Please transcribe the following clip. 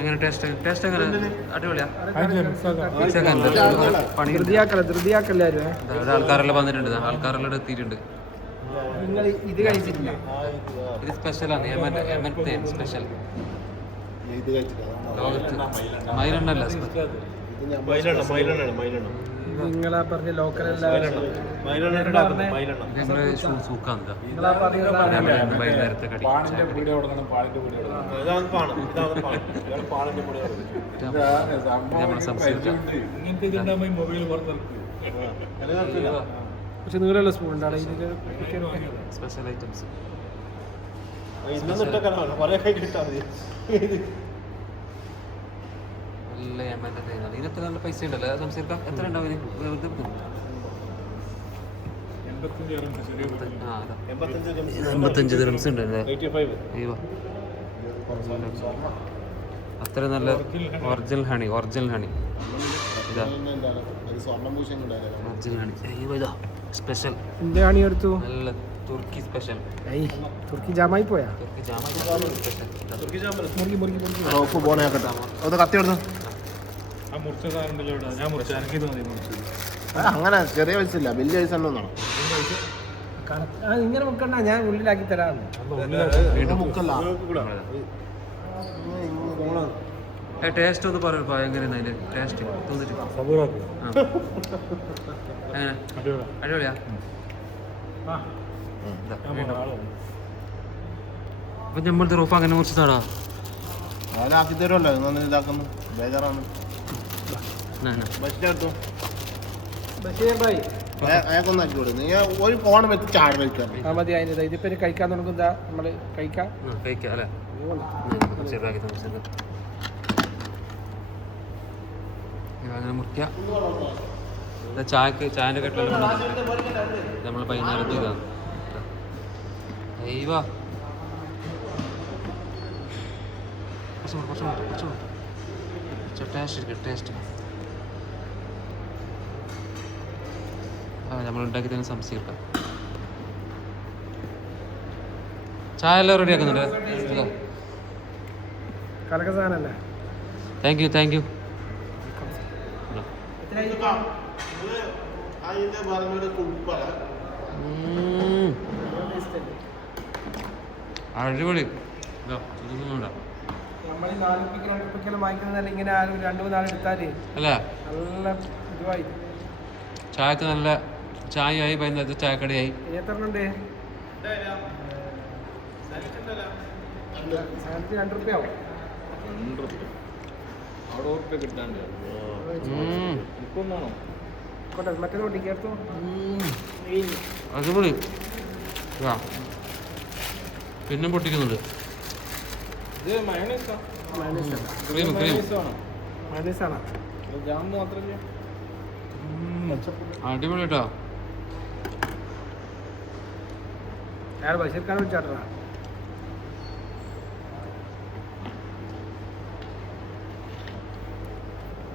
എങ്ങനെ taste taste എങ്ങനെ അടിപൊളിയാ? ആൾക്കാരെല്ലാം വന്നിട്ടുണ്ട്, ആൾക്കാരെല്ലാം എത്തിയിട്ടുണ്ട്. ഇത് കഴിച്ചിട്ടില്ല, ഇത് സ്പെഷ്യലാണ്, സ്പെഷ്യൽ ലോകത്ത് മൈലെണ്ണല്ല, നിങ്ങളാ പറഞ്ഞ ലോക്കൽ വൈകുന്നേരത്തെ കടി നമ്മുടെ സംസ്കൃത പക്ഷെ നീളമുള്ള സ്പൂൺ ഉണ്ടാണ് സ്പെഷ്യൽ ഐറ്റംസ്. നല്ല ഇതിനൊക്കെ നല്ല പൈസ ഉണ്ടല്ലോ സംസാരിക്കാം. എത്ര ഉണ്ടാവും? 85 ദിർഹംസ് ഉണ്ട്. അത്ര നല്ല ഒറിജിനൽ ഹണി, ഒറിജിനൽ ഹണി ഇതാ, ഒറിജിനൽ ഹണി. ഇതാ സ്പെഷ്യൽ നല്ല തുർക്കി സ്പെഷ്യൽ. തുർക്കി ജാമായി പോയാ, തുർക്കി ജാമായി അങ്ങനെ ചെറിയ പൈസ ഇല്ല, വലിയ പൈസ ഇങ്ങനെ മുക്കണ്ട, ഞാൻ ഉള്ളിലാക്കി തരാം. ടേസ്റ്റ് ഒന്ന് പറയൂ, എങ്ങനെയാണ് അതിന്റെ ടേസ്റ്റ് തോന്നിട്ട്? അടിപൊളിയാ. അപ്പൊ നമ്മളത്തെ റൂഫ് അങ്ങനെ മുറിച്ചതാണോ? ആക്കി തരുമല്ലോ, ഇതാക്കുന്നു ബേജാറാണ്. ഒരു ഫോൺ വെച്ച് ചാടി വെക്കാം. മതി, അതിന് ഇതിപ്പോ കഴിക്കാൻ തുടങ്ങുന്ന നമ്മള് കഴിക്കാം അല്ലേ? അങ്ങനെ മുറിക്കാം. ചായന്റെ കെട്ടിലെല്ലാം നമ്മൾ വൈകുന്നേരത്ത് ഇതാണ്. അയ്യവാ ടേസ്റ്റ് നമ്മൾ ഉണ്ടാക്കി തന്നെ സംശയം കിട്ടാം. ചായ എല്ലാം റെഡി ആക്കുന്നുണ്ട്. Thank you, thank you. അടിപൊളി. നമ്മൾ 4 രൂപയ്ക്ക് 2 രൂപയ്ക്കെല്ലാം വാങ്ങിക്കുന്നതല്ല, ഇങ്ങനെ 2-3 നാൾ എടുത്താല് അല്ല നല്ല ഇതുവായി. ചായക്ക് നല്ല ചായയായി, വൈകുന്നേരത്തെ ചായക്കടയായി. എത്ര ഉണ്ട്? 2 രൂപയാവും. മറ്റേ ഓട്ടിക്കേർത്തു അടിപൊളി. പിന്നെ പൊട്ടിക്കുന്നുണ്ട്. അടിപൊളി കേട്ടോ. ബഷീർഖാൻ വിളിച്ചാട്ടാ.